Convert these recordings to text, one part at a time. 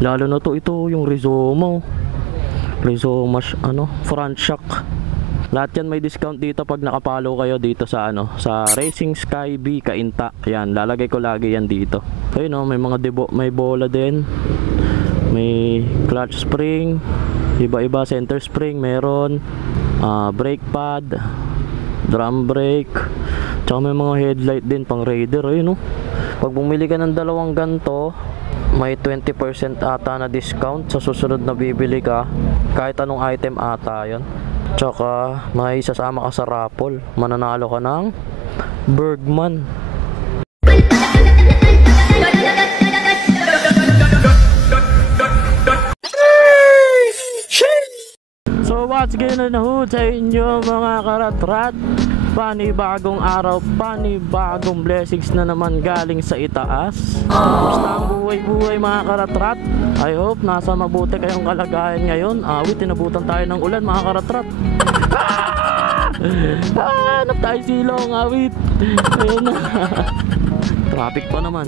Lalo na to, ito yung Rizoma. Rizoma front shock. Lahat yan may discount dito pag nakapalo kayo dito sa sa Racing Sky B Cainta. Yan, lalagay ko lagi yan dito. Ayun may mga may bola din. May clutch spring, iba-iba, center spring meron, brake pad, drum brake, tsaka may mga headlight din pang raider. Ayun pag bumili ka ng dalawang ganto, may 20% ata na discount sa susunod na bibili ka, kahit anong item ata yon. Tsaka may sasama ka sa raffle, mananalo ka ng Bergman. So what's gonna hood sa inyo mga karatrat? Panibagong araw, panibagong blessings na naman galing sa itaas. Kamusta ang buhay-buhay mga karatrat? I hope nasa mabuti kayong kalagayan ngayon. Awit, tinabutan tayo ng ulan mga karatrat. Hanap tayo silong, awit. Ayun na. Traffic pa naman.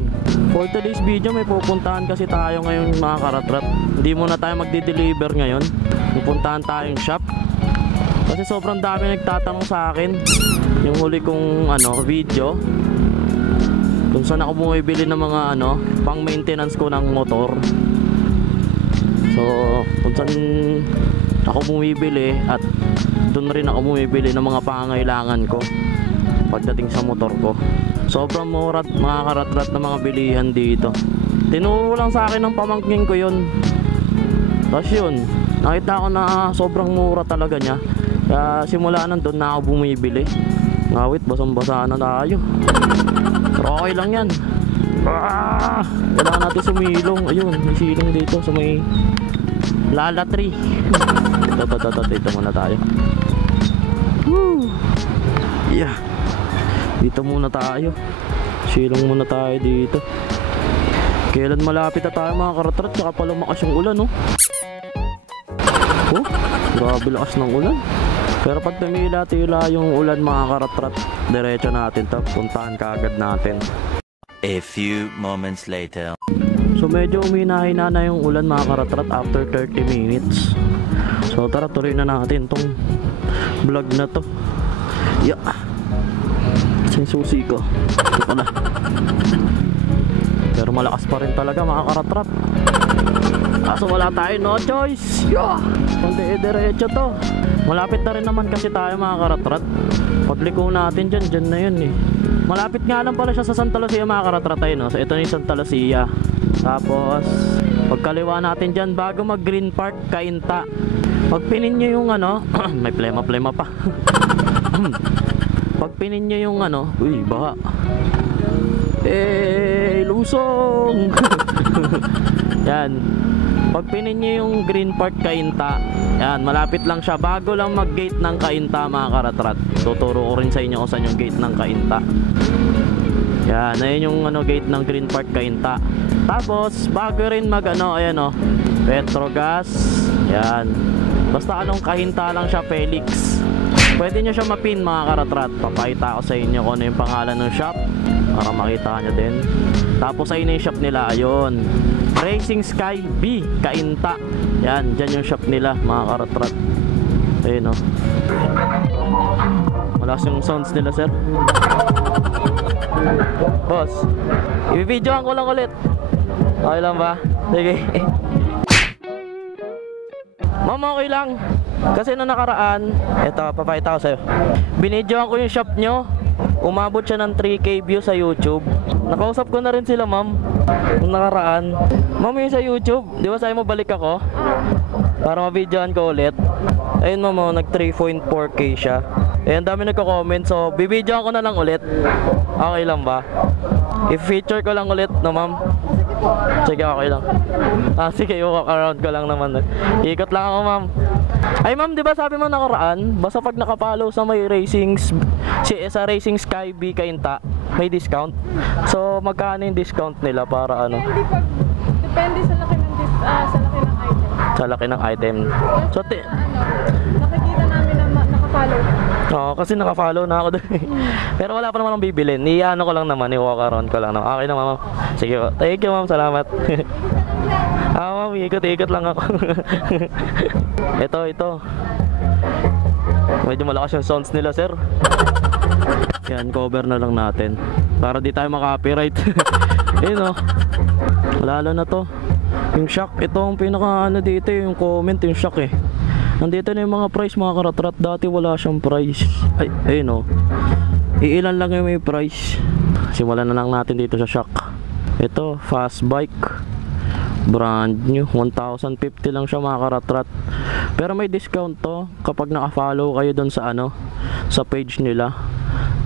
For today's video may pupuntahan kasi tayo ngayon mga karatrat. Hindi muna tayo magde-deliver ngayon. Pupuntahan tayong shop kasi sobrang dami nagtatanong sa akin yung huli kong video kung saan ako bumibili ng mga pang maintenance ko ng motor. So kung saan ako bumibili at doon rin ako bumibili ng mga pangangailangan ko pagdating sa motor ko. Sobrang mura mga karatrat na mga bilihan dito. Tinuro lang sa akin ng pamangkin ko yun. Tapos yun, nakita ko na sobrang mura talaga niya. Kaya simula doon na ako bumibili. Ngawit, basang-basa na tayo. Pero okay lang yan. Kailangan natin sumilong. Ayun, may silong dito sa may Lala tree. Dito muna tayo. Woo! Yeah. Dito muna tayo. Silong muna tayo dito. Kailan malapit na tayo mga karatrat, saka pa lumakas yung ulan grabe lakas ng ulan. Pero pag tumila-tila yung ulan mga karatrat, diretso natin to, puntahan kaagad natin. A few moments later. So medyo uminahina na yung ulan mga karatrat after 30 minutes. So tara, tuloy na natin tong vlog na to. Yeah. Yung susi ko ito pala. Pero malakas pa rin talaga mga karatrat. Kaso wala tayo, no choice. Kundi diretso to. Malapit na rin naman kasi tayo mga karatrat. Pagliko natin dyan na yun Malapit nga lang pala siya sa Santa Lucia mga karatrat. So ito na yung Santa Lucia. Tapos pagkaliwa natin dyan bago mag Green Park Cainta. Pagpinin nyo yung may plema pa. Pagpinin nyo yung uy, baha. Lusong. Yan. Pagpinin nyo yung Green Park Cainta, yan, malapit lang siya. Bago lang mag-gate ng Cainta mga karatrat. Tuturo ko rin sa inyo kung saan yung gate ng Cainta. Yan, ayun yung gate ng Green Park Cainta. Tapos bago rin mag Petrogas. Yan. Basta Cainta lang siya, Felix. Pwede nyo siya mapin mga karatrat. Papakita ko sa inyo kung ano yung pangalan ng shop para makita nyo din. Tapos ayun yung shop nila, ayun, Racing Sky B Cainta. Yan, dyan yung shop nila mga karatrat. Ayun malakas yung sounds nila sir. Boss, i-videoan ko lang ulit. Okay lang ba? Sige. Ma'am, okay lang. Kasi nung nakaraan, eto, papakita ko sa'yo. Binidyoan ko yung shop nyo. Umabot siya ng 3K view sa YouTube. Nakausap ko na rin sila ma'am nung nakaraan. Ma'am, yung sa YouTube, di ba sa'yo mo balik ako? Para mabidyoan ko ulit. Ayun ma'am, nag 3.4K siya. Ayun, dami nagko-comment. So, bibidyoan ko na lang ulit. Okay lang ba? I-feature ko lang ulit, no ma'am? Sige, okay lang. Sige, walk around ko lang naman. Ikot lang ako ma'am. Ay ma'am, di ba sabi mo nakaraan, basta pag nakapalo sa may sa Racing Sky B Cainta, may discount. So magkano yung discount nila para Depende sa laki ng item. Sa laki ng item. So nakikita namin na nakafollow. Oo, kasi nakafollow na ako doon. Pero wala pa naman akong bibilin. Ko lang naman, i-walk around ko lang. Okay na ma'am. Sige, thank you ma'am, salamat. Ma'am, umiikot-ikot lang ako. Ito. Medyo malakas yung sounds nila, sir. Yan, cover na lang natin para di tayo maka-copyright. Ayun, oh. Lalo na to. Yung shock, ito ang pinaka ano dito, yung comment, yung shock eh. Nandito na yung mga price, mga karatrat. Dati wala siyang price. Ay, ayun, oh. Iilan lang yung may price. Simulan na lang natin dito sa shock. Ito, fast bike. Brand new, 1,050 lang siya, mga karatrat. Pero may discount to kapag naka-follow kayo doon sa ano, sa page nila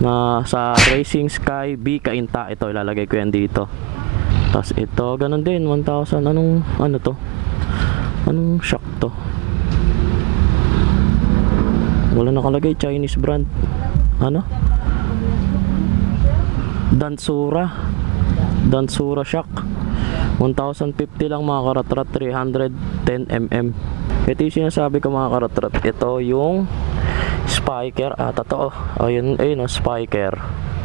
na sa Racing Sky B Kainta. Ito, ilalagay ko yan dito. Tapos ito, ganun din, 1,000. Ano to? Anong shock to? Wala nakalagay, Chinese brand. Ano? Dansura shock. 1,050 lang, mga karatrat. 310mm. Ito yung sinasabi ko, mga karatrat. Ito yung Spiker. Totoo. Ayun, Spiker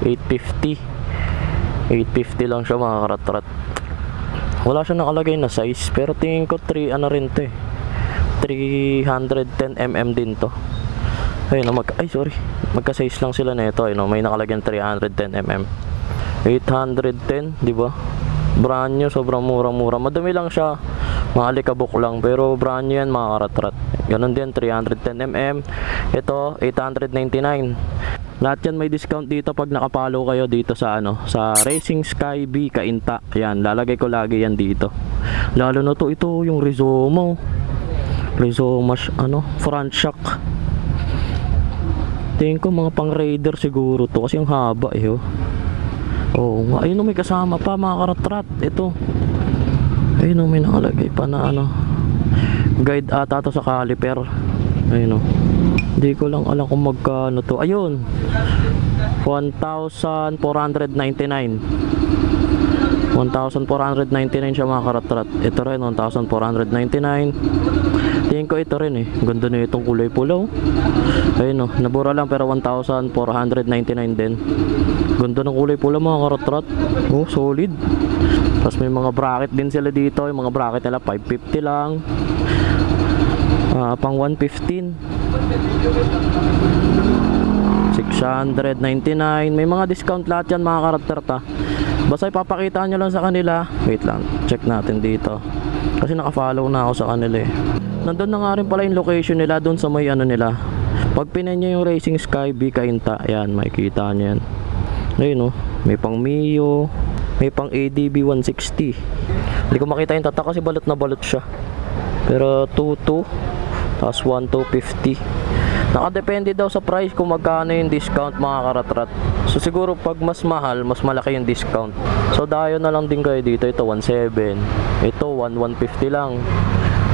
850 lang siya, mga karatrat. Wala siya nakalagay na size, pero tingin ko 3 ano rin to eh. 310mm din to. Ayun, magka-size lang sila nito. May nakalagyan 310mm. 810, di ba? Brand new, sobrang mura-mura. Madumi lang siya, maalikabok lang, pero brand new yan, mga karatrat. Ganun din, 310mm. Ito, 899. Lahat yan may discount dito pag nakapalo kayo dito sa sa Racing Sky B Kainta. Yan, lalagay ko lagi yan dito. Lalo na to, ito yung Rizoma front shock. Tingin ko mga pang raider siguro to kasi yung haba eh. Oh, ayun, may kasama pa, mga karatrat. Ito. Ayun, may nakalagay pa na guide ata to sa caliper. Ayun, hindi ko lang alam kung magkano to. Ayun, 1,499 siya, mga karatrat. Ito rin, 1,499. Tingin ko ito rin eh. Ganda na itong kulay pula. Ayun, nabura lang pero 1,499 din. Ganda ng kulay pula, mga karatrat. Oh, solid. Tapos may mga bracket din sila dito. Yung mga bracket nila 550 lang. Pang 115. 699. May mga discount lahat yan, mga karatrat. Basta ipapakita nyo lang sa kanila. Wait lang, check natin dito. Kasi naka-follow na ako sa kanila eh. Nandun na nga rin pala yung location nila, doon sa may nila. Pag pinan nyo yung Racing Sky B Kainta, ayan, makikita nyo yan. Ayun, may pang Mio, may pang ADB 160. Hindi ko makita yung tatak kasi balot na balot siya. Pero 22, tapos 1,250. Nakadepende daw sa price kung magkano yung discount, mga karatrat. So siguro pag mas mahal, mas malaki yung discount. So dayo na lang din kayo dito. Ito 1,700. Ito 1,150 lang.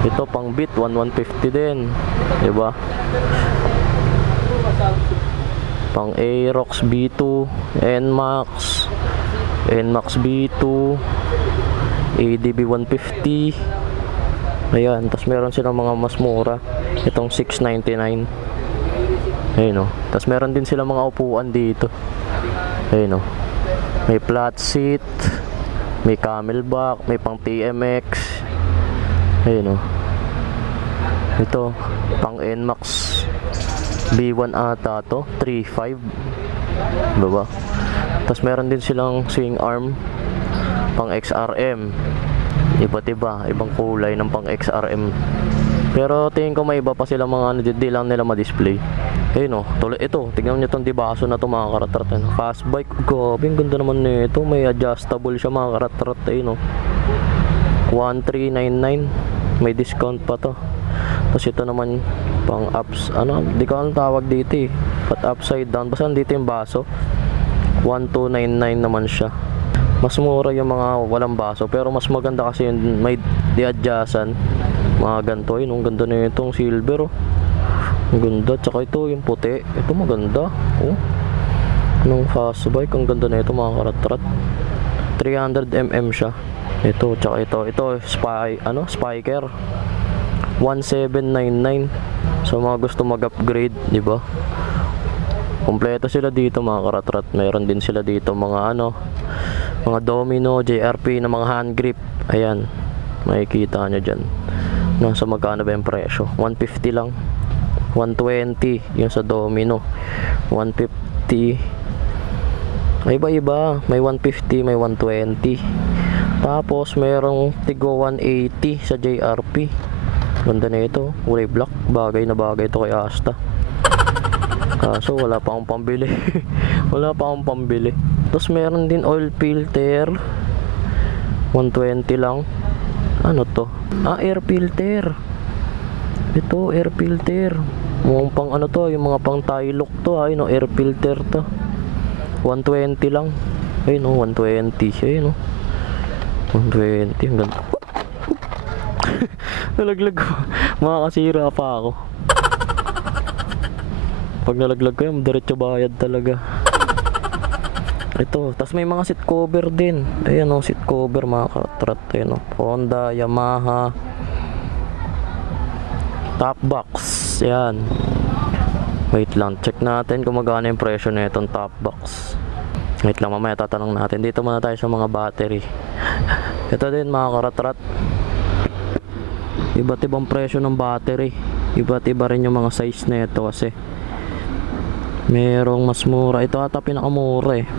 Ito pang Beat 1,150 din. Diba? Pang Aerox B2, NMAX B2, ADB 150. Ayan, tapos meron silang mga mas mura. Itong 699. Ayun, tapos meron din silang mga upuan dito. Ayun, may flat seat, may camelback, may pang TMX. Ayun, ito pang NMAX B1 ata to, 3.5, diba? Tapos meron din silang swing arm pang XRM. Iba-iba, ibang kulay ng pang XRM. Pero tingin ko may iba pa sila mga di lang nila ma-display. Ayun, tulad ito, tingnan nyo itong dibaso na to, mga karatrat. Fast bike, grabe, ang ganda naman nito. May adjustable siya, mga karatrat. Ayun, 1,399. May discount pa to. Tapos ito naman pang ups, di ko alam tawag dito eh, but upside down, basta dito yung baso. 1,299 naman siya. Mas mura yung mga walang baso, pero mas maganda kasi yung may di-adjustan, mga ganito. Yun, ang ganda na itong silver, ang ganda. Tsaka ito yung puti, ito maganda. Anong fast bike, ang ganda na ito, mga karatrat. 300mm siya. Ito, tsaka ito Spiker 1,799. So mga gusto mag-upgrade, di ba? Kompleto sila dito, mga karatrat. Meron din sila dito mga mga Domino, JRP na mga hand grip. Ayan, makikita nyo dyan. Nasa magkano ba yung presyo? 150 lang. 120 yung sa Domino. 150. May iba-iba. May 150, may 120. Tapos merong Tigo 180 sa JRP. Ganda na ito. Kulay black. Bagay na bagay ito kay Asta. Kaso wala pa akong pambili. Wala pa akong pambili. Tapos meron din oil filter. 120 lang. Ano to? Air filter. Ito, air filter. Mukhang pang ano to, yung mga pang Tylok to. Ayun o, air filter to. 120 lang. Ayun o, 120. Ayun o. 120. Ang ganda. Nalaglag ko. Makakasira pa ako. Pag nalaglag ko yun, diretso bayad talaga. Ito, tas may mga seat cover din. Ayan o, seat cover mga katrat. Ayan o, Honda, Yamaha, top box. Ayan. Wait lang, check natin kung magkano yung presyo na itong top box. Wait lang, mamaya tatanong natin. Dito muna tayo sa mga battery. Ito din mga karatrat. Iba't ibang presyo ng battery. Iba't iba rin yung mga size na ito kasi. Merong mas mura. Ito ata pinakamura eh.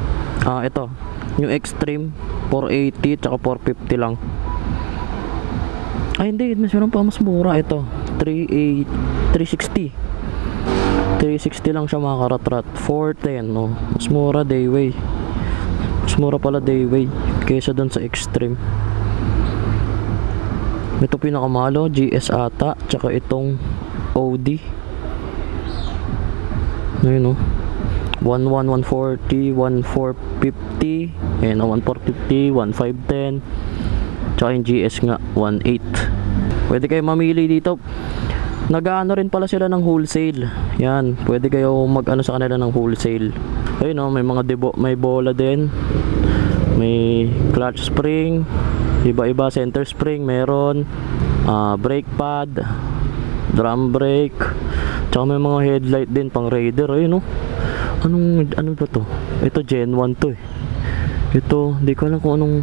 Ito. New Extreme 480 tsaka 450 lang. Ay hindi, meron pa mas mura. Ito 360 lang siya mga karatrat. 410 no. Mas mura Dayway. Mas mura pala Dayway kaysa dun sa Extreme. Ito pinakamalo GS ata. Tsaka itong OD. Ayun o. 11, 140, 1450. Ayan o, 1450, 1510. Tsaka yung GS nga 18. Pwede kayo mamili dito. Nag-ano rin pala sila ng wholesale. Yan, pwede kayo mag-ano sa kanila ng wholesale. Ayun o, may mga may bola din. May clutch spring. Iba-iba, center spring meron. Brake pad, drum brake. Tsaka may mga headlight din pang Raider. Ayun o. Ano ba to? Ito Gen 1 to eh. Ito, di ko alam kung anong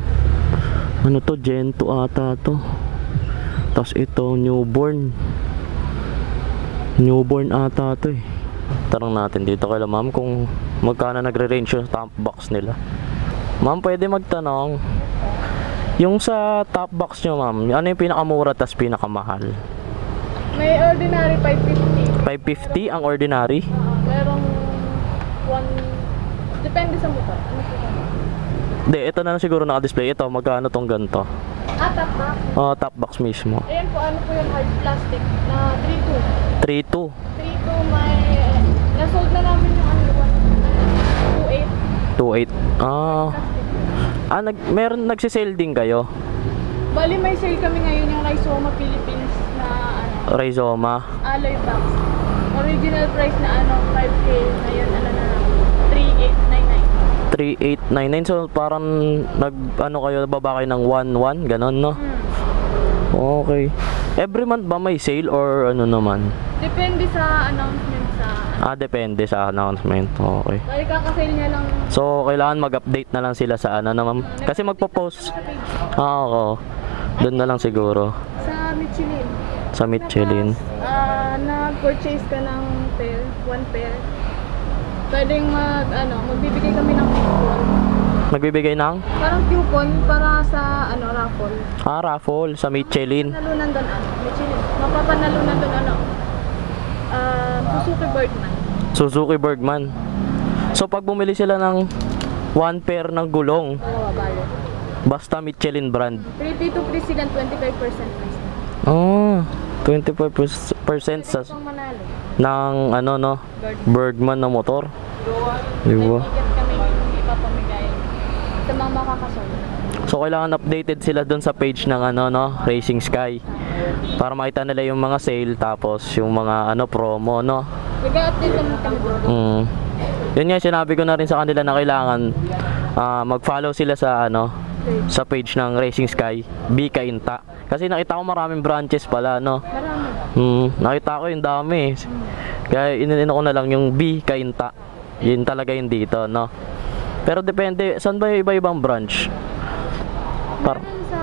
ano to, Gen 2 ata to. Tapos ito, newborn ata to eh. Tarang natin dito kay ma'am kung magkano nagre-range yung top box nila. Ma'am, pwede magtanong. Yung sa top box nyo ma'am, ano yung pinakamura tas pinakamahal? May ordinary 550. 550 ang ordinary? Merong 1, depende sa motor. Ano po ba? Hindi, ito na lang siguro naka-display. Ito, magkano tong ganito? Top box. Top box mismo. Ayan po, ano po yung hard plastic na 3.2. 3.2 may, nasold na namin yung ano, 2.8. Meron nagsisale din kayo? Bali may sale kami ngayon yung Rhizoma Philippines na ano, Rhizoma. alloy box. Original price na ano, 5K. Ngayon ano na, 3899. 3899. So parang kayo baba kayo ng 11 ganon no? Okay. Every month ba may sale or ano naman? Depende sa announcement sa Depende sa announcement. Okay. bali kakasale niya lang. So kailangan mag-update na lang sila sa ano naman. Kasi magpo-post. Oo. Doon na lang siguro. Sa Michelin. Sa Michelin. Nag-purchase ka ng pair, 1 pair. Pwedeng magbibigay kami ng coupon. Magbibigay ng? Parang coupon para sa raffle. Raffle sa Michelin. Nalunan doon Michelin. Mapapanalunan doon Suzuki Birdman. Suzuki Birdman. So pag bumili sila ng 1 pair ng gulong, Bale. basta Michelin brand. 3P2 free silang 25% price. 25% sa Pang manalo. ng Birdman na motor. Di ba? May ticket kami ipapamigay sa mga makakasunod. So kailangan updated sila doon sa page ng Racing Sky para makita nila yung mga sale tapos yung mga promo Nag-update naman kami doon. Yun nga sinabi ko na rin sa kanila na kailangan mag-follow sila sa sa page ng Racing Sky, B Kainta. Kasi nakita ko maraming branches pala Marami. Nakita ko yung dami. Kaya inino ko na lang yung B Kainta. Yun talaga yung dito, Pero depende, saan ba yung iba-ibang branch? Meron sa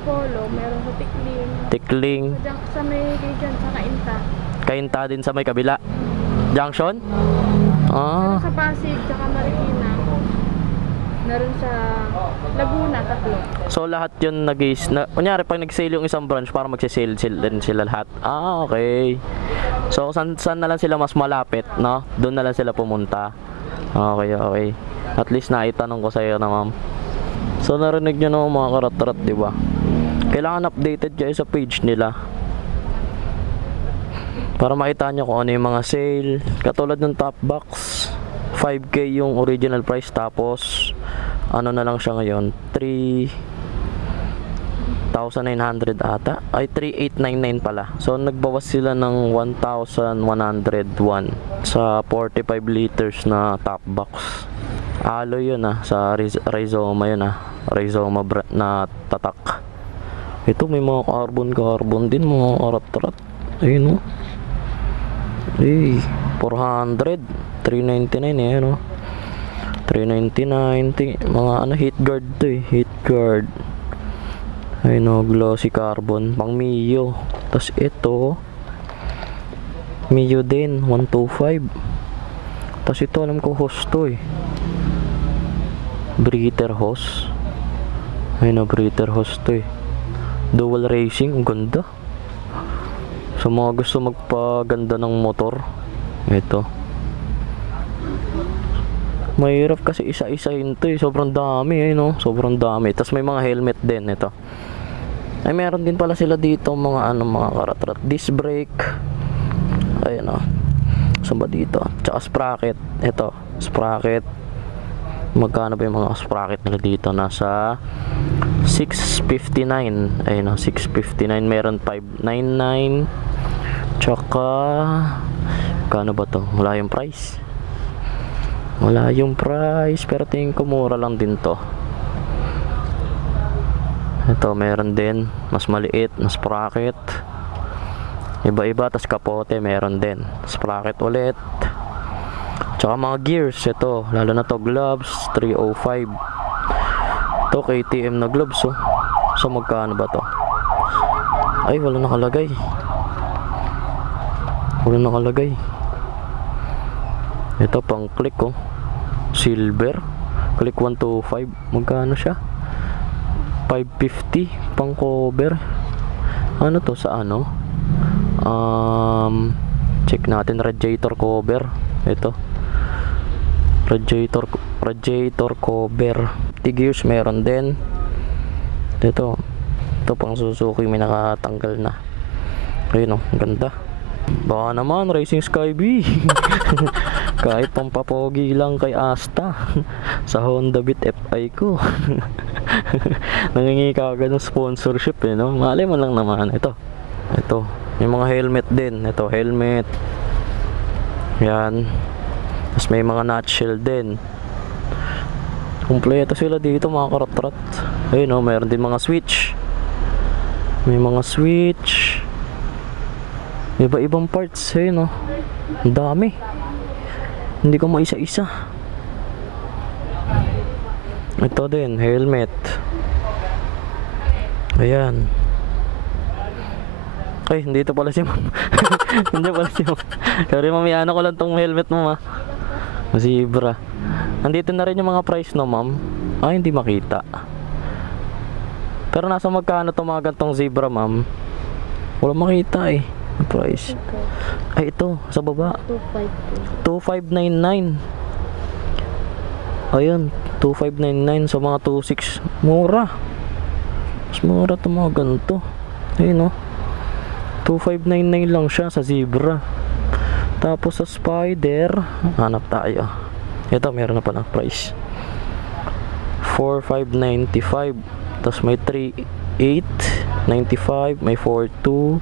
Antipolo, meron sa Tikling. Tikling. Sa may region, sa Kainta. Kainta din sa may kabila. Junction? Meron sa Pasig, tsaka Marikina. Meron sa Laguna, 3. So lahat yun kunyari pag nag-sale yung isang branch para mag-sale din sila lahat. Okay. So saan na lang sila mas malapit, no? Doon na lang sila pumunta. Okay. At least naitanong ko sa iyo na ma'am. So narinig nyo na mga karat-rat, di ba? Kailangan updated kayo sa page nila para makita nyo kung ano yung mga sale. Katulad ng top box, 5K yung original price, tapos ano na lang siya ngayon, 3,900 ata, ay 3,899 pala. So nagbawas sila ng 1,101 sa 45 liters na top box. Alloy yun sa Rizoma yun Rizoma na tatak. Ito may mga carbon din, mga karat-rat. Ayun o. 400, 399 eh, 399, mga heat guard to heat guard. Ayun glossy carbon, pang Mio. Tapos ito, Mio din, 125. Tapos ito, alam ko hose to breather hose. Ayun breather hose to dual racing, ang ganda. Sa mga gusto magpaganda ng motor, ito. Mahirap kasi isa-isahin to sobrang dami sobrang dami. Tapos may mga helmet din ito. Ay meron din pala sila dito mga mga karat-rat. Disc brake. Ayun saan ba dito? Tsaka sprocket. Ito, sprocket. Magkano ba yung mga sprocket nila dito? Nasa 659. Ayun 659. Meron 599. Tsaka kano ba to? Wala yung price. Pero tingin ko mura lang din to. Ito meron din mas maliit na sprocket, iba-iba. Tas kapote meron din sprocket ulit. Tsaka mga gears, ito lalo na to gloves, 305. To KTM na gloves so magkano ba to? Ay wala nakalagay. Ito pang click silver, click 125. Magkano siya? 550 pang cover. Ano to sa check natin, radiator cover. Ito radiator cover. Gears meron din. Ito pang Suzuki, may nakatanggal na. Ayun ganda. Baka naman Racing Sky B. Kahit pampapogi lang kay Asta sa Honda Beat FI ko. Nangingi ka agad ng sponsorship Malay mo lang naman. Ito may mga helmet din. Ito helmet yan. Tapos may mga nutshell din. Kompleto sila dito mga karat-rat. Ayun mayroon din mga switch. May mga switch, iba-ibang parts ang dami. Hindi ko maisa-isa. Ito din helmet. Ayan. Ay, hindi ito pala si ma'am. Hindi pala si ma'am. Sorry ma'am, iano ko lang tong helmet mo Zebra. Nandito na rin yung mga price ma'am. Ay, hindi makita. Pero nasa magkano itong mga gantong Zebra ma'am? Wala makita price. Ay ito, sa baba 2599. Ayun, 2599. So mga 26. Mura. Mas mura itong mga ganito. Ayun 2599 lang siya sa Zebra. Tapos sa Spider, hanap tayo. Ito, meron na palang price 4595. Tapos may 3895, may 42.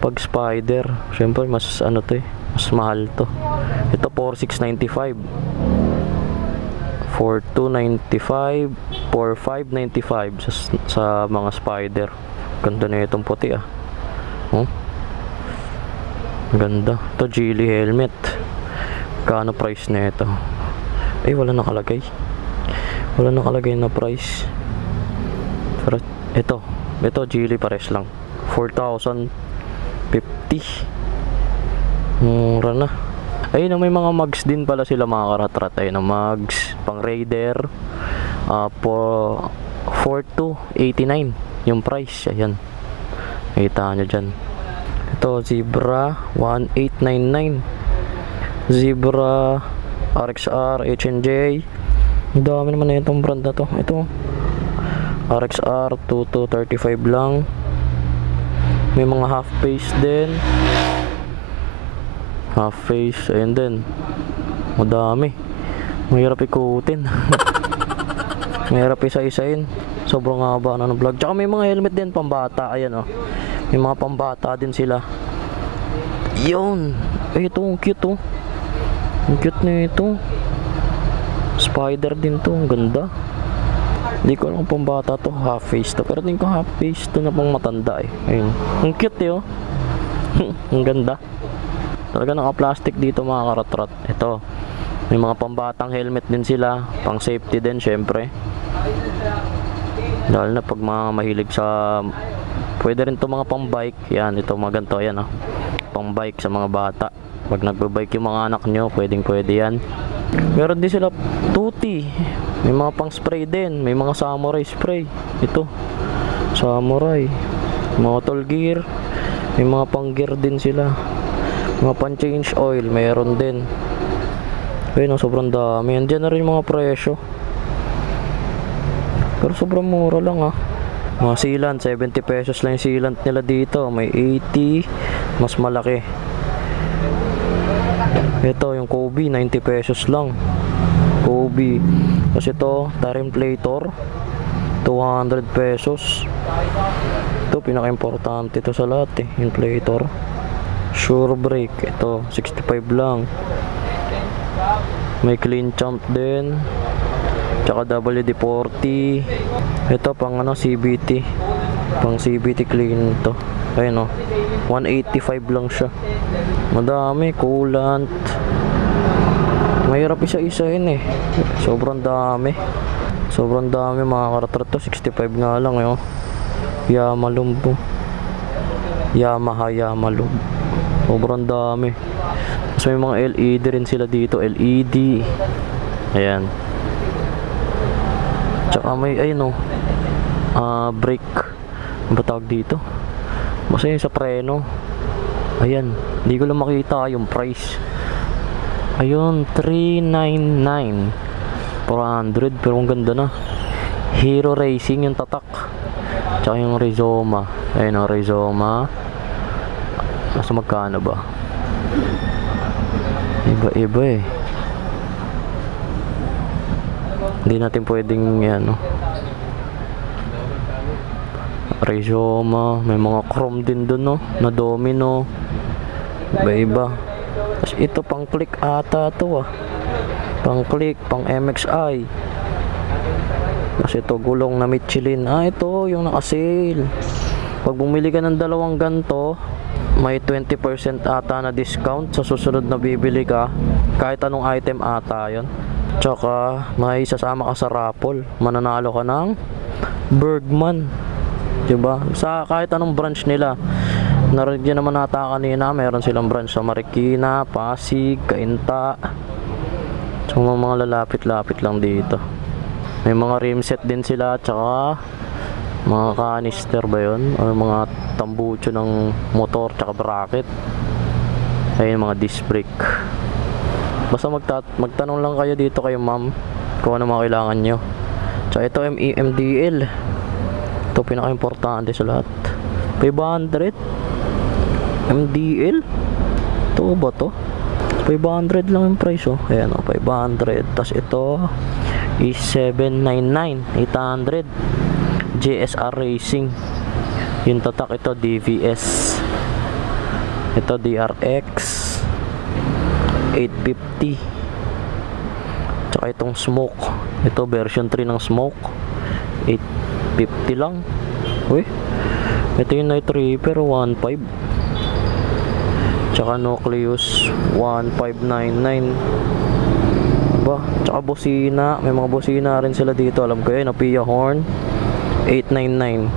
Pag Spider, syempre mas mas mahal to. Ito 4695, 4295, 4595 sa mga Spider. Ganda na itong puti ganda. Ito Geely helmet. Kano price na ito? Ay wala nakalagay na price. Pero ito Geely pares lang. 4,050. Mura na. Ayun, may mga mugs din pala sila mga karatrat. Ayun na mugs, pang Raider. For 4,289 yung price. Ayan. Kita nyo dyan. Ito, Zebra 1899. Zebra RXR, H&J. Ang dami naman na itong brand na to. Ito RXR 2235 lang. May mga half face din. Half face, ayun din. Madami. Mahirap ikutin. Mahirap isa-isain. Sobrang haba na ng vlog. Tsaka may mga helmet din pambata. Ayan oh. May mga pambata din sila. Yun. Eh, ito ang cute oh. Ang cute na ito. Spider din to. Ang ganda. Hindi ko alam kung pambata to. Half face to. Pero din ko half face to na pang matanda eh. Ayun. Ang cute eh oh. Ang ganda. Talaga naka-plastic dito mga karatrat. Ito, may mga pambatang helmet din sila, pang safety din syempre. Dahil na pag mga mahilig sa, pwede rin to mga pang bike. Yan, ito mga ganito, yan pang bike sa mga bata. Pag nagbe-bike yung mga anak nyo, pwedeng pwede yan. Meron din sila tuti. May mga pang spray din, may mga samurai spray. Ito, samurai. Mga tool gear, may mga pang gear din sila. Mga pan-change oil, mayroon din. Ayun, sobrang dami. Andiyan na rin yung mga presyo. Pero sobrang mura lang Mga sealant, 70 pesos lang yung sealant nila dito. May 80, mas malaki. Ito, yung Kobe, 90 pesos lang. Kobe. Tapos ito, tire inflator, 200 pesos. Ito, pinaka-importante ito sa lahat inflator. Sure brake, ito 65 lang. May clean champ din. Tsaka WD-40. Ito pang CVT. Pang CVT clean to. Ayun 185 lang siya. Madami, coolant. Mahirap isa-isahin Sobrang dami. Sobrang dami mga karatrat to. 65 nga lang Yamalum po. Yamaha Yamalum. Sobrang dami. Tapos may mga LED rin sila dito. LED. Ayan. Tsaka may brake. Ano ba tawag dito? Basta yung sa preno. Ayan. Hindi ko lang makita yung price. Ayun, 399. 400. Pero ang ganda na. Hero Racing yung tatak. Tsaka yung Rizoma. Ayun Rizoma. Nasa magkano ba? Iba Hindi natin pwedeng Rizoma. May mga chrome din dun na domino. Iba. Tapos ito pang click ata to Pang click, pang MXI. Tapos ito gulong na Michelin. Ito yung naka-sale. Pag bumili ka ng dalawang ganto, may 20% ata na discount sa susunod na bibili ka. Kahit anong item ata yon. Tsaka may sasama ka sa raffle. Mananalo ka ng Bergman. Diba? Sa kahit anong branch nila. Narinig naman nata kanina, meron silang branch sa Marikina, Pasig, Cainta. So mga lalapit-lapit lang dito. May mga rim set din sila. Tsaka mga canister ba yun? O mga tambucho ng motor tsaka bracket. Ayun mga disc brake. Basta magtanong lang kayo dito kay ma'am kung ano mga kailangan nyo. Tsaka ito MDL. Ito pinaka-importante sa lahat. 500 MDL. Ito ba to? 500 lang yung price Ayan 500. Tapos ito is 799. 800 JSR Racing. Yung tatak ito DVS. Ito DRX 850. Tsaka itong Smoke. Ito version 3 ng Smoke 850 lang. Uy, ito yung Night Reaper 1.5. Tsaka Nucleus 1599. Tsaka busina. May mga busina rin sila dito. Alam ko yun Pia horn. 899.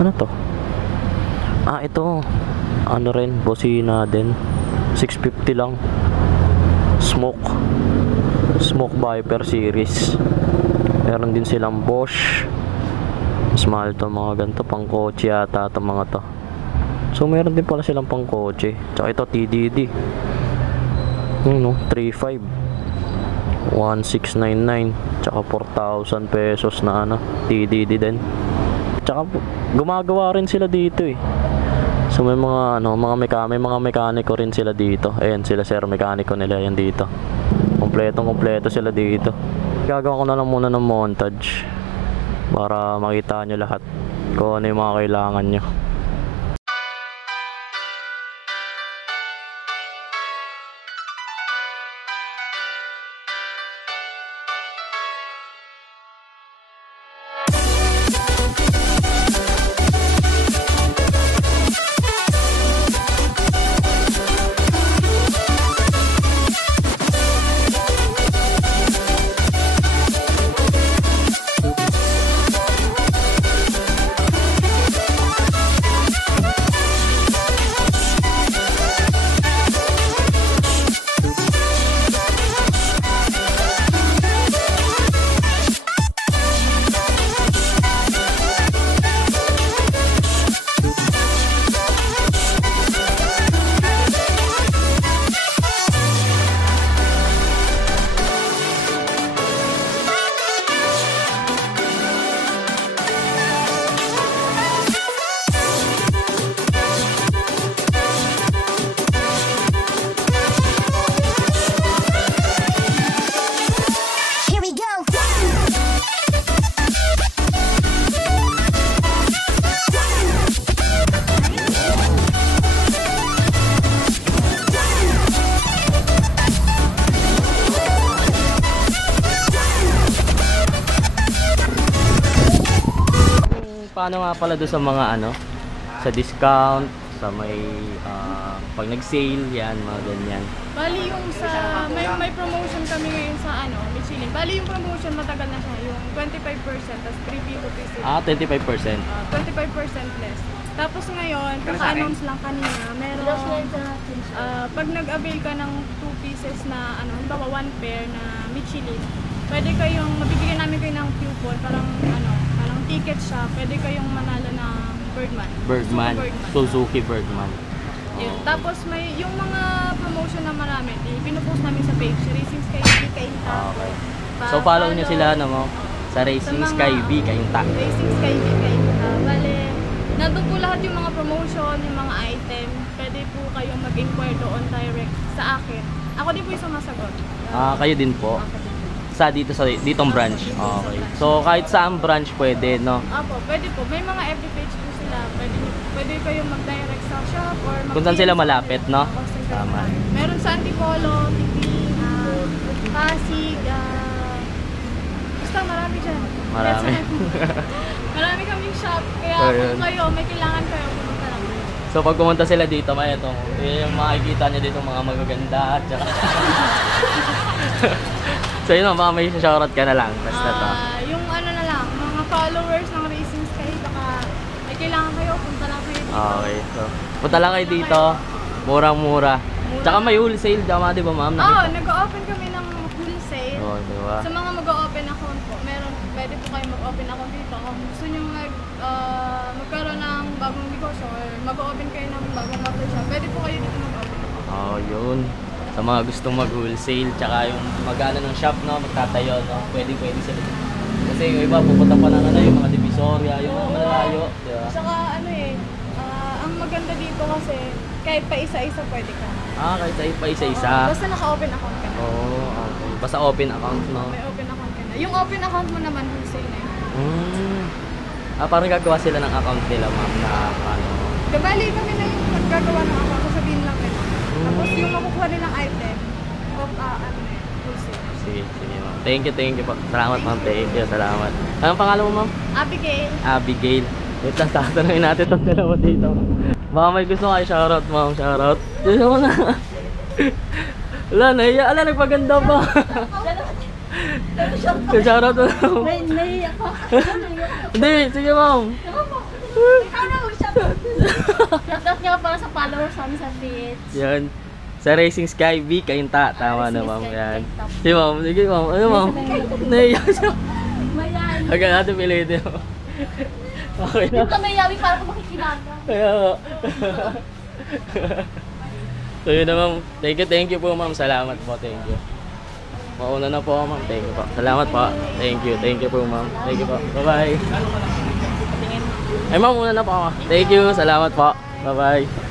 Ano to? Ah, ito. Ano rin, bosina din. 650 lang. Smoke Viper series. Meron din silang Bosch. Mas mahal to mga ganito, pang kotse yata to mga to. So meron din pala silang pang kotse. Tsaka ito TDD. No, 35. 1699. Tsaka 4,000 pesos na ano, TDD din. Tsaka gumagawa rin sila dito eh. So may mga ano, may mga mekaniko rin sila dito. Ayan sila sir, mekaniko nila yan dito. Kompleto sila dito. Gagawa ko na lang muna ng montage para makita nyo lahat kung ano yung mga kailangan nyo. Paano nga pala doon sa mga ano, sa discount, sa may pag nag-sale, yan, mga ganyan. Bali yung sa, may promotion kami ngayon sa ano, Michelin. Bali yung promotion matagal na siya, yung 25%, tas 350 Ah, 25%. 25% less. Tapos ngayon, kaka-announce lang kanina, meron, pag nag-avail ka ng 2 pieces na, ano, halimbawa 1 pair na Michelin, pwede kayong, mabibigyan namin kayo ng coupon, parang, ano, parang ticket siya, pwede kayong manalo ng Bergman. Suzuki Bergman. Yun. Tapos may, yung mga promotion na marami, pinupost namin sa page, Racing Sky B, Kainta. Okay. So follow nyo sila, ano mo, sa Racing Sky B, Kainta. Racing Sky B, Kainta. Bale, nandun po lahat yung mga promotion, yung mga item. Pwede po kayong mag-inquire doon direct sa akin. Ako din po yung sumasagot. Ah, kayo din po. Ako din. Sa ditong branch. Okay. So kahit saan branch pwede, no? Apo, pwede po. May mga FB page po sila. Pwede kayong mag-direct sa shop or Kung saan sila malapit, no? Tama. Meron sa Antipolo, Tipi, Pasig, basta marami dyan. Marami. Marami kaming shop. Kaya So, yun. kung kayo, may kailangan kayo, pumunta lang. So pag pumunta sila dito, may ito, yung makikita nyo dito mga magaganda at saka so yun, baka may shoutout ka na lang. Basta to. Yung ano na lang, mga followers ng Racing Sky, baka may kailangan kayo, punta lang kayo dito. Okay, so punta lang kayo dito. Murang-mura. Tsaka may wholesale, tama di ba ma'am? Oo, nag-open kami ng wholesale. Oo, di ba? Sa mga mag-open account po, pwede po kayo mag-open account dito. Kung gusto nyo magkaroon ng bagong negosyo or mag-open kayo ng bagong market shop, pwede po kayo dito mag-open. Oh, yun. Sa mga gustong mag-wholesale, tsaka yung mag-ano ng shop, no, magtatayo, no, pwede sila. Kasi yung iba, pupunta pa ng ano, yung mga divisoria, yung mga malayo, di ba? Saka ano ang maganda dito kasi kahit pa isa-isa pwede ka. Ah, kahit sa'yo pa isa-isa. Basta naka-open account ka na. Oo, okay. Basta open account, no? May open account ka na. Yung open account mo naman, wholesale na yun. Ah, parang gagawa sila ng account nila, ma'am, na ano. Kabali kami na yung maggagawa ng account, sasabihin lang nila. Tapos yung makukuha nilang item, wholesale. Sige, ma'am. Thank you po. Salamat, ma'am. Thank you, salamat. Anong pangalan mo, ma'am? Abigail. Abigail. Wait lang, tatanungin natin itong dalawa dito. Baka may gusto kayo, shoutout, ma'am. Shoutout. Dito mo na. Wala, nahiya. Ala, nagpaganda pa. Shoutout mo. May naiyak ako. Hindi, sige ma'am. Shoutout nga para sa followers namin sa Twitch. Yan. Sa Racing Sky V, Kainta. Tama na Racing ma'am. Sky Yan. Kainta. Sige ma'am, sige ma'am. Ano ma'am? Naiyak siya. Mayan. Huwag natin pilitin. Okay na. Yung kamay yawi para ko makikilala. Kaya nga. So yun na ma'am. Thank you po ma'am. Salamat po. Thank you. Mauna na po ma'am. Thank you po. Salamat po. Thank you po ma'am. Thank you po. Bye-bye. Ay ma'am, una na po ako. Thank you. Salamat po. Bye-bye.